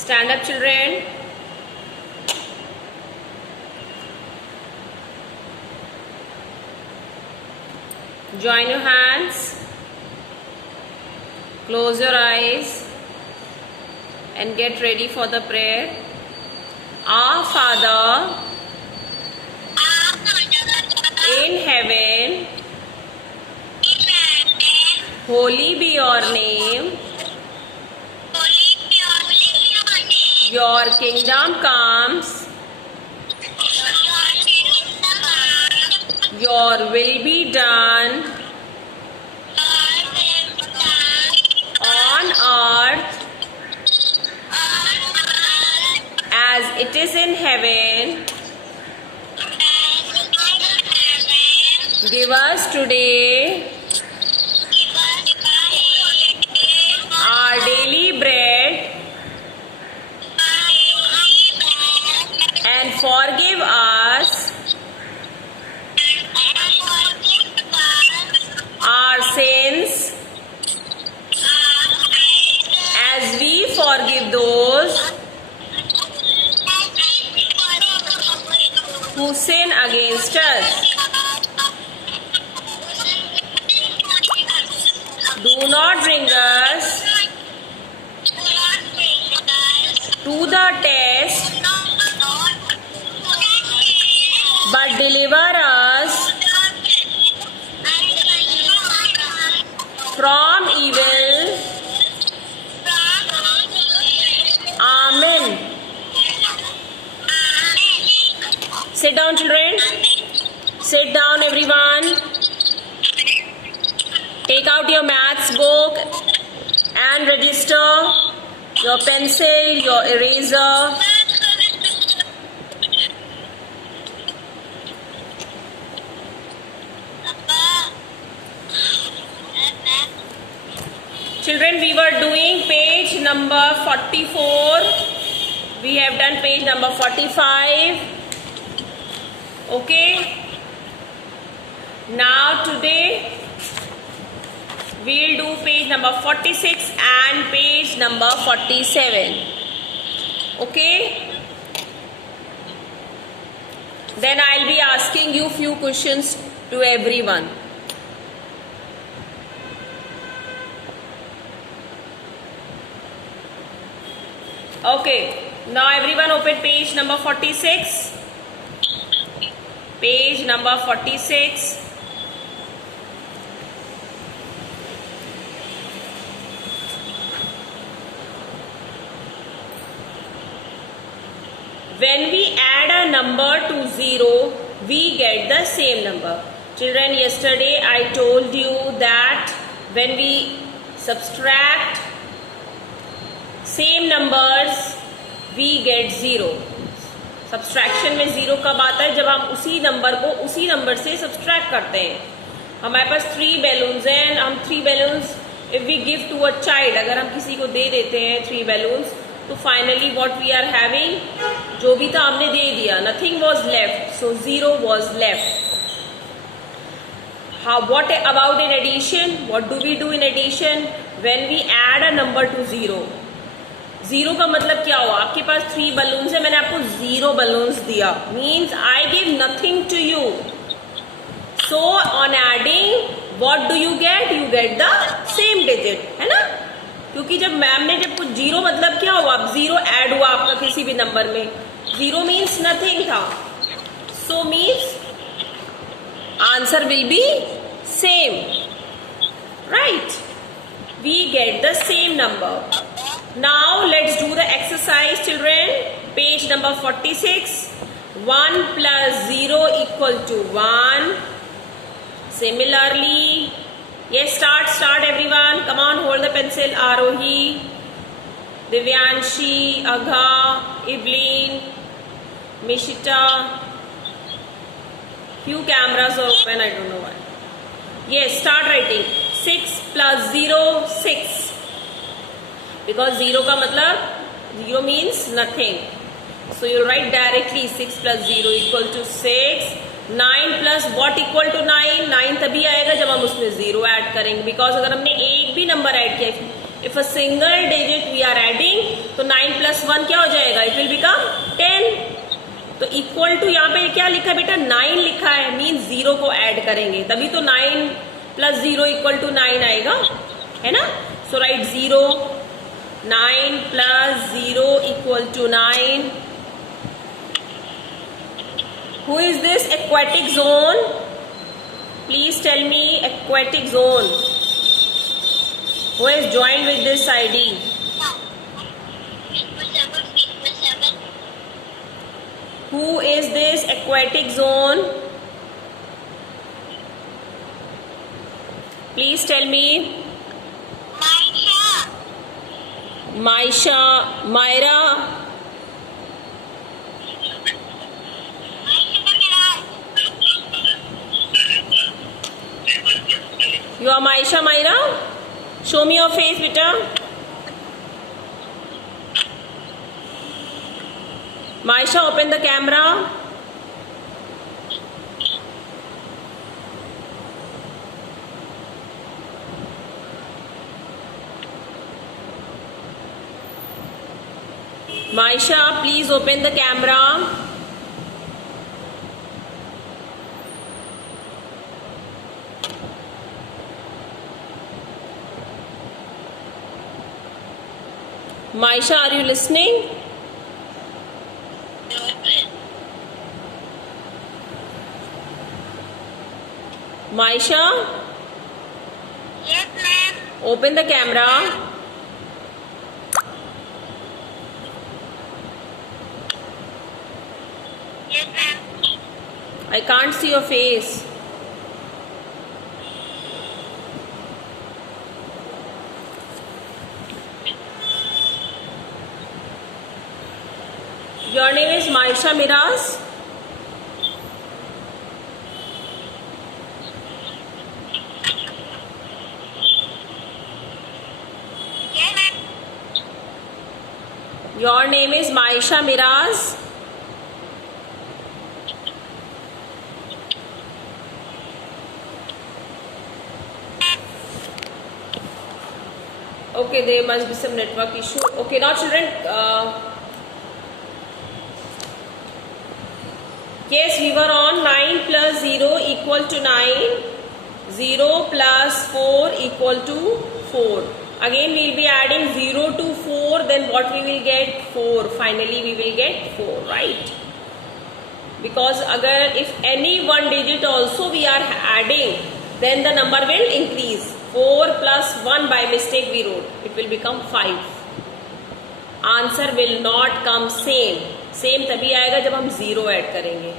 Stand up, children. Join your hands. Close your eyes and get ready for the prayer. Our Father in heaven, holy be your name. Your kingdom comes. Your will be done on earth as it is in heaven. Give us today our daily bread and forgive us our sins as we forgive those who sin against us. Do not bring us to the test, but deliver us from evil. Amen. Sit down, children. Sit down, everyone. Take out your maths book and register your pencil, your eraser. Children, we were doing page number 44. We have done page number 45. Okay. Now today we'll do page number 46 and page number 47. Okay. Then I'll be asking you few questions to everyone. Okay. Now everyone open page number 46. Page number 46. When we add a number to 0, we get the same number. Children, yesterday I told you that when we subtract same numbers, we get 0. Subtraction में 0 कब आता है? जब हम उसी number को उसी number से सब्सट्रैक्ट करते हैं. हमारे पास 3 बैलून्स हैं. हम 3 balloons if we give to a child, अगर हम किसी को दे देते हैं 3 बैलून्स, तो finally what we are having, जो भी था हमने दे दिया, nothing was left, so 0 was left. How, what about in addition? What do we do in addition? When we add a number to 0. 0 का मतलब क्या हुआ? आपके पास 3 बलून्स है, मैंने आपको 0 बलून्स दिया, means I give nothing to you. So on adding what do you get? You get the same digit, है ना? क्योंकि जब मैम ने जब कुछ 0 मतलब क्या हुआ? अब 0 ऐड हुआ आपका किसी भी नंबर में. 0 मीन्स नथिंग था, so means answer will be same, right? We get the same number. Now let's do the exercise, children. Page number 46. 1 plus 0 equal to 1. Similarly, yes, start everyone. Come on, hold the pencil. Arohi, Divyanshi, Agha, Evelyn, Mishita. Few cameras are open, I don't know why. Yes, start writing. 6 plus 0, 6. Because 0 का मतलब 0 means nothing. So you write directly 6 plus 0 equal to 6. 9 plus what equal to 9? 9 तभी आएगा जब हम उसमें 0 add करेंगे. Because अगर हमने एक भी नंबर ऐड किया, if a single digit we are adding तो 9 प्लस 1 क्या हो जाएगा, इट विल बिकम 10. तो इक्वल टू यहाँ पे क्या लिखा है बेटा, 9 लिखा है, मीन 0 को ऐड करेंगे तभी तो 9 प्लस 0 इक्वल टू 9 आएगा, है ना. So right 0, 9 plus 0 equal to 9. Who is this aquatic zone? Please tell me aquatic zone. Who has joined with this ID? Who is this aquatic zone? Please tell me. Maisha, Myra. You are Maisha, Myra? Show me your face, beta. Maisha, open the camera. Maisha, please open the camera. Maisha, are you listening? Maisha? Yes, ma'am. Open the camera. Yes, ma'am. I can't see your face. Your name is Maisha Miraz? Yes, ma'am. Your name is Maisha Miraz? Okay, there must be some network issue. Okay, now children, yes, we were on 9 plus 0 equal to 9, 0 plus 4 equal to 4. Again we will be adding 0 to 4, then what we will get, 4. Finally we will get 4, right? Because if any one digit also we are adding, then the number will increase. 4 plus 1 by mistake we wrote, it will become 5. Answer will not come same. Same तभी आएगा जब हम 0 add करेंगे.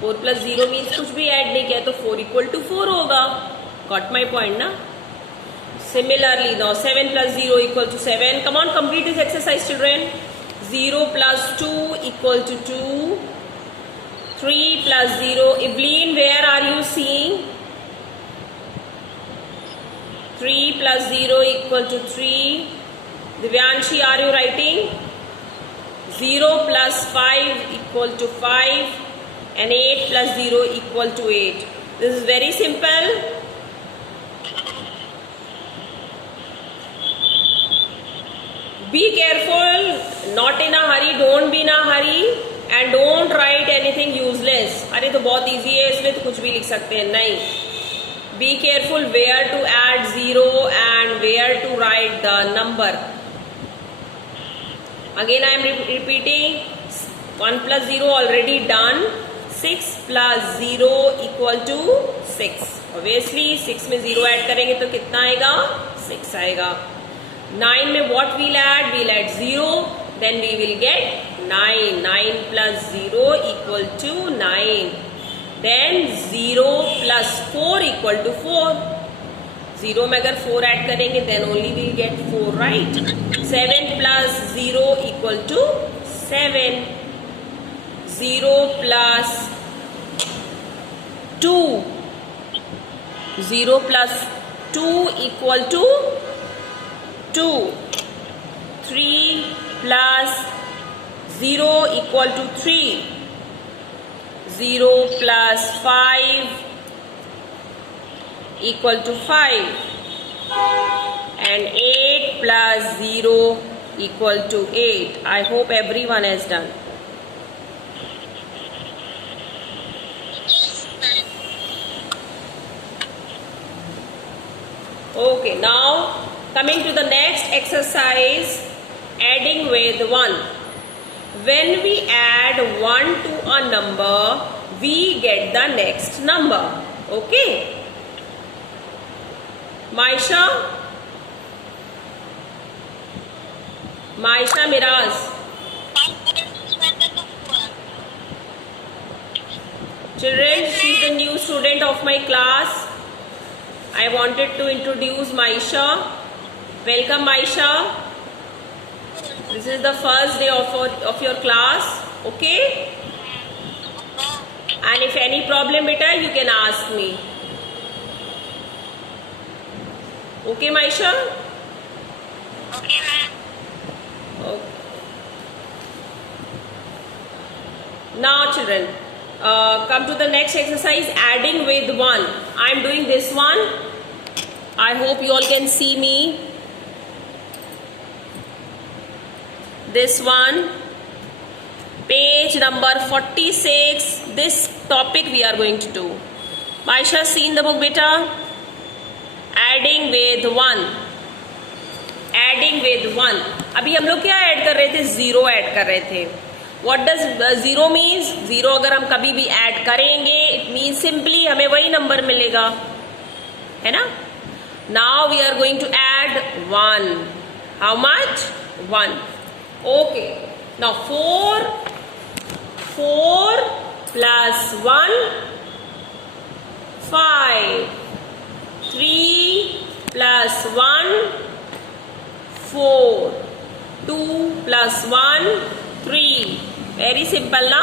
4 plus 0 means कुछ भी add नहीं किया तो 4 equal to 4 होगा. Got my point ना? Similarly now 7 plus 0 equal to 7. Come on, complete this exercise children. 0 plus 2 equal to 2. 3 plus 0. Evelyn, where are you seeing? 3 plus 0 equal to 3. Divyanshi, are you writing? 0 plus 5 equal to 5 and 8 plus 0 equal to 8. This is very simple. Be careful, not in a hurry, don't be in a hurry and don't write anything useless. अरे तो बहुत easy है, इसमें तो कुछ भी लिख सकते हैं. नहीं. Be careful where to add 0 and where to write the number. Again I am repeating, 1 plus 0 already done. 6 plus 0 equal to 6. Obviously 6 में 0 ऐड करेंगे तो कितना आएगा, 6 आएगा. 9 में what we'll add, we'll add 0, then we will get 9. 9 plus 0 equal to 9. Then 0 plus 4 equal to 4. 0 में अगर 4 add करेंगे then only we'll get 4, right? 7 plus 0 equal to 7. 0 plus 2. 0 plus 2 equal to 2. 3 plus 0 equal to 3. 0 plus 5 equal to 5. And 8 plus 0 equal to 8. I hope everyone has done. Yes, ma'am. Okay, now coming to the next exercise, adding with 1. When we add 1 to a number, we get the next number. Okay? Maisha? Maisha Miraz. Children, she is the new student of my class. I wanted to introduce Maisha. Welcome, Maisha. This is the first day of your class. Okay? And if any problem, beta, you can ask me. Okay, Maisha? Okay, ma'am. Okay. Now, children, come to the next exercise, adding with 1. I am doing this one. I hope you all can see me. This one, page number 46. This topic we are going to do. Maisha, seen the book, beta? Adding with 1. Adding with 1. अभी हम लोग क्या add कर रहे थे? 0 add कर रहे थे. What does 0 means? 0 अगर हम कभी भी ऐड करेंगे, it means simply हमें वही नंबर मिलेगा, है ना? Now we are going to add 1. How much? 1. Okay. Now 4 plus 1, 5. 3 plus 1, 4. 2 plus 1, 3. Very simple, na?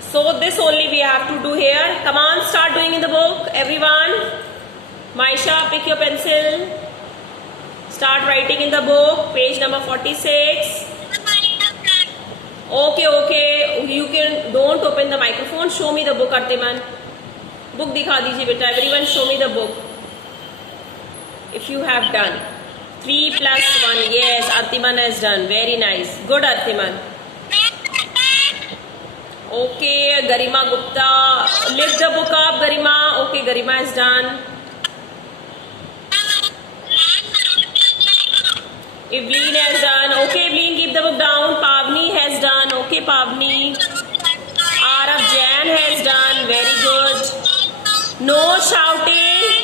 So this only we have to do here. Come on, start doing in the book, everyone. Maisha, pick your pencil. Start writing in the book, page number 46. Okay. You can don't open the microphone. Show me the book, Artiman. Book दिखा दीजिए बेटा. Everyone, show me the book. If you have done 3 plus 1, yes, Artiman has done. Very nice. Good, Artiman. Okay, Garima Gupta. Lift the book up, Garima. Okay, Garima has done. Evelyn has done. Okay, Evelyn, keep the book down. Pavni has done. Okay, Pavni. Arav Jain has done. Very good. No shouting.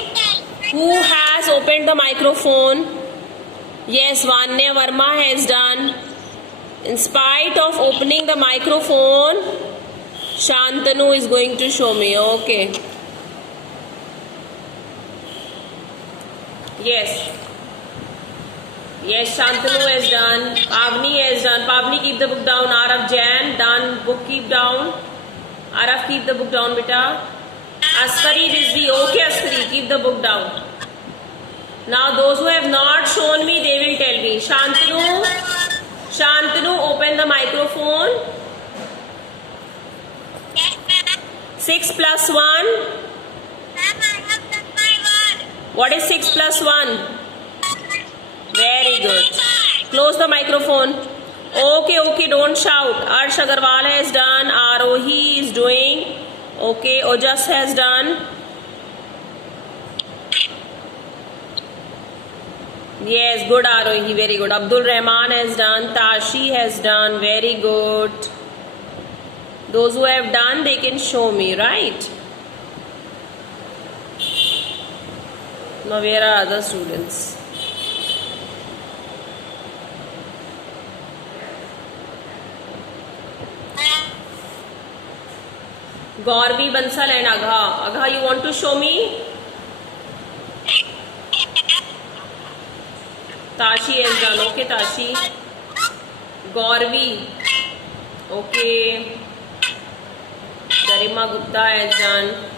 Who has opened the microphone? Yes, Vanya Verma has done. In spite of opening the microphone, Shantanu is going to show me. Okay. Yes. Yes, Shantanu has done. Pavni has done. Pavni, keep the book down. Arav Jain, done. Book keep down. Arav, keep the book down, beta. Askari Rizvi. Okay, Askari, keep the book down. Now, those who have not shown me, they will tell me. Shantanu, open the microphone. 6 plus 1. What is 6 plus 1? Very good. Close the microphone. Okay, don't shout. Arsh Agarwal has done. Arohi is doing. Okay, Ojas has done. Yes, good Arohi, very good. Abdul Rahman has done. Tashi has done. Very good. Those who have done, they can show me, right? Now, where are other students? Gauravi Bansal and Agha. Agha, you want to show me? Tashi has done. Okay, Tashi. Gauravi. Okay. Garima Gupta has done.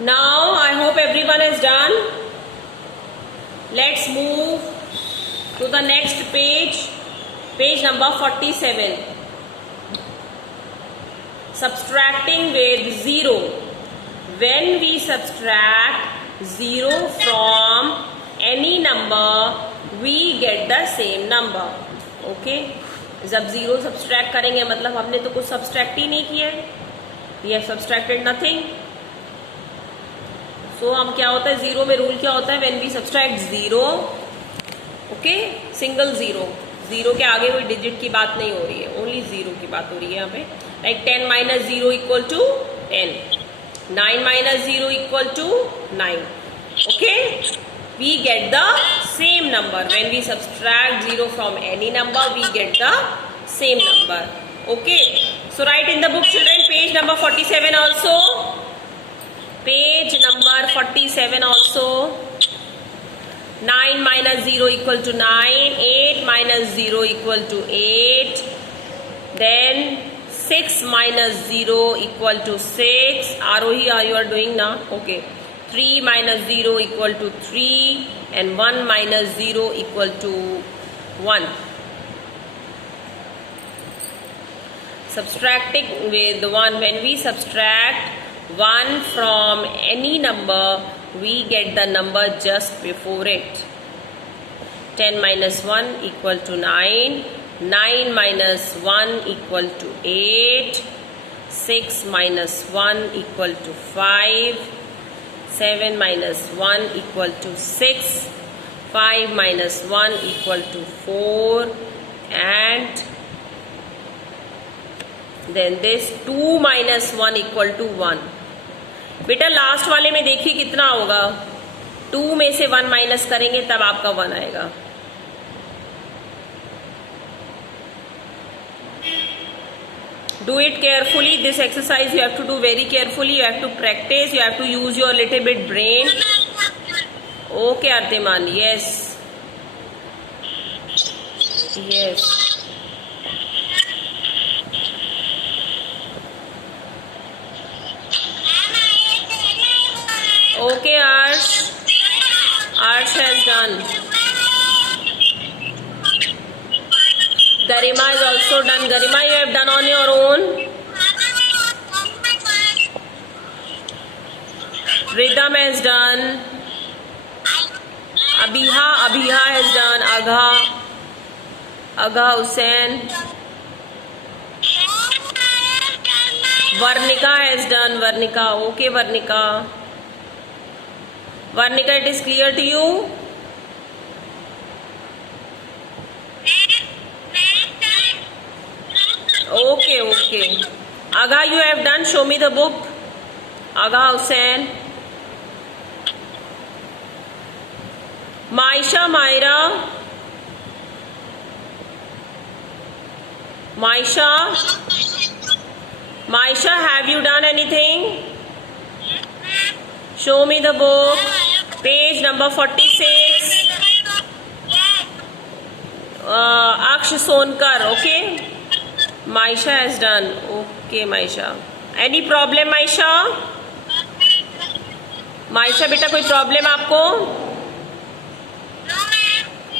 Now, I hope everyone has done. Let's move to the next page. Page number 47. Subtracting with 0. When we subtract 0 from any number, we get the same number. Okay? जब 0 subtract करेंगे मतलब हमने तो कुछ subtract ही नहीं किया है. We have subtracted nothing. So हम क्या होता है, 0 में रूल क्या होता है, when we subtract 0, okay, single 0. 0 के आगे कोई डिजिट की बात नहीं हो रही है, ओनली 0 की बात हो रही है यहाँ पे. Like 10 minus 0 equal to 10. 9 minus 0 equal to 9. Okay? We get the same number. When we subtract 0 from any number, we get the same number. Okay? So write in the book, children, page number 47 also. Page number 47 also. 9 minus 0 equal to 9. 8 minus 0 equal to 8. Then 6 minus 0 equal to 6. Arohi, you are doing now? Okay. 3 minus 0 equal to 3. And 1 minus 0 equal to 1. Subtracting with 1. When we subtract 1 from any number, we get the number just before it. 10 minus 1 equal to 9. 9 minus 1 equal to 8. 6 minus 1 equal to 5. 7 minus 1 equal to 6. 5 minus 1 equal to 4. And then this 2 minus 1 equal to 1. बेटा last वाले में देखिए कितना होगा. 2 में से 1 minus करेंगे तब आपका 1 आएगा. Do it carefully. This exercise you have to do very carefully. You have to practice. You have to use your little bit brain. Okay, Artiman. Yes. Yes. Okay, Arsh. Arsh has done. Garima is also done. Garima, you have done on your own. Rhythm has done. Abhiha has done. Agha Hussain. Varnika has done. Varnika. Okay, Varnika. Varnika, it is clear to you? Okay. Agha, you have done. Show me the book. Agha Hussain. Maisha, Myra. Maisha, have you done anything? Show me the book. Page number 46. Aksh Sonkar, okay? Maisha has done. Okay, Maisha. Any problem, Maisha? Maisha, बेटा कोई problem आपको?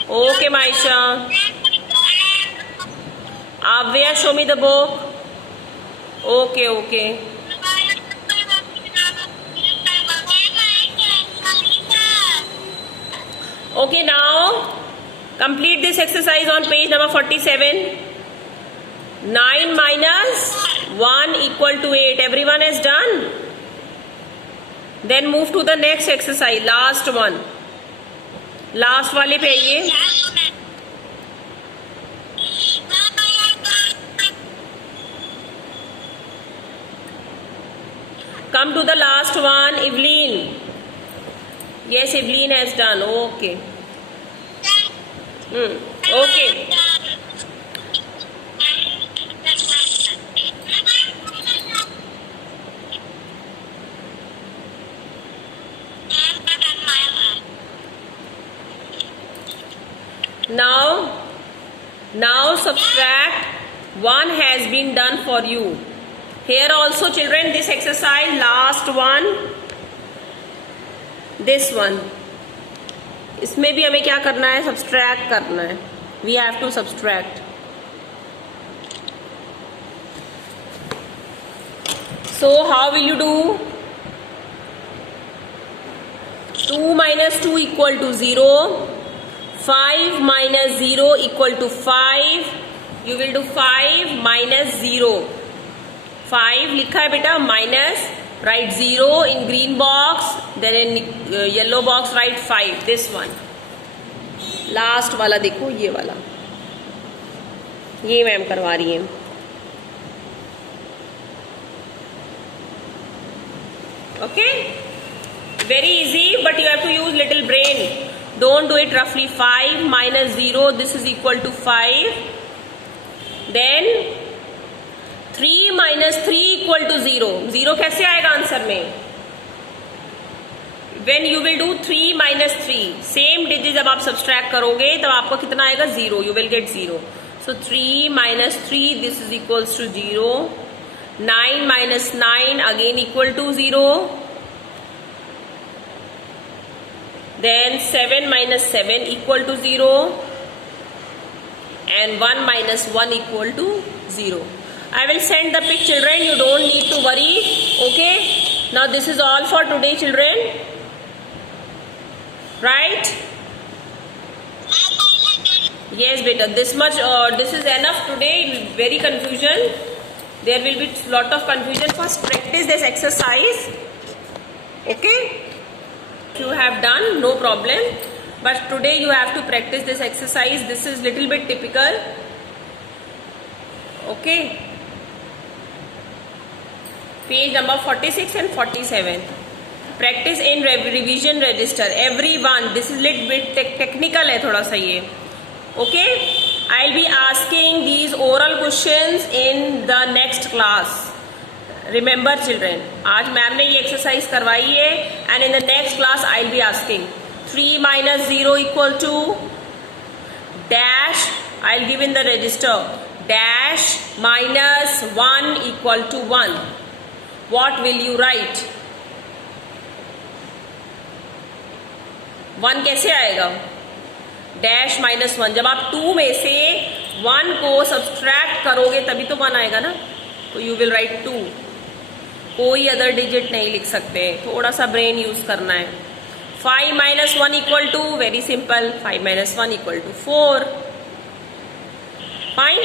Okay, Maisha. Avya, show me the book. Okay. Okay, now complete this exercise on page number 47. 9 minus 1 equal to 8. Everyone has done? Then move to the next exercise. Last one. Last वाले पे आइए. Come to the last one. Evelyn. Yes, Evelyn has done. Okay. Okay. Now subtract. 1 has been done for you. Here also, children, this exercise, last one, this one. इसमें भी हमें क्या करना है? Subtract करना है. We have to subtract. So how will you do? 2 minus 2 equal to 0. 5 minus 0 equal to 5. You will do 5 minus 0. 5 लिखा है बेटा, minus, write 0 in green box, then in yellow box write 5. This one. Last वाला देखो, ये वाला, ये ma'am करवा रही है. Okay? Very easy, but you have to use little brain. Don't do it roughly. 5 minus 0, this is equal to 5. Then 3 minus 3 equal to 0. 0 कैसे आएगा आंसर में? When you will do 3 minus 3, same digit जब आप subtract करोगे तब आपको कितना आएगा? 0. You will get 0. So 3 minus 3, this is equals to 0. 9 minus 9 again equal to 0. Then 7 minus 7 equal to 0. And 1 minus 1 equal to 0. I will send the pic, children. You don't need to worry. Okay? Now this is all for today, children. Right? Yes, beta. This much. This is enough today. Very confusion. There will be lot of confusion. First, practice this exercise. Okay? If you have done, no problem. But today you have to practice this exercise. This is little bit typical. Okay? Page number 46 and 47. Practice in revision register. Everyone, this is little bit technical है थोड़ा सा ये. Okay? I'll be asking these oral questions in the next class. Remember children, आज ma'am ने ये exercise करवाई है and in the next class I'll be asking 3 minus 0 equal to dash. I'll give in the register dash minus 1 equal to 1. What will you write? 1 कैसे आएगा? Dash minus 1. जब आप 2 में से 1 को सब्सट्रैक्ट करोगे तभी तो 1 आएगा ना. तो यू विल राइट 2. कोई अदर डिजिट नहीं लिख सकते, थोड़ा सा ब्रेन यूज करना है. 5 minus 1 equal to, very simple, 5 minus 1 equal to 4. Fine.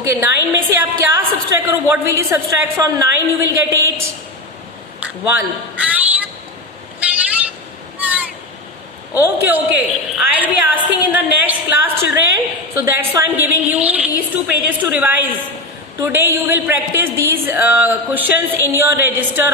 Okay, 9 में से आप क्या सब्सट्रैक्ट करो? What will you subtract from 9? You will get 8. 1. Okay. I'll be asking in the next class, children. So that's why I'm giving you these 2 pages to revise. Today you will practice these questions in your register.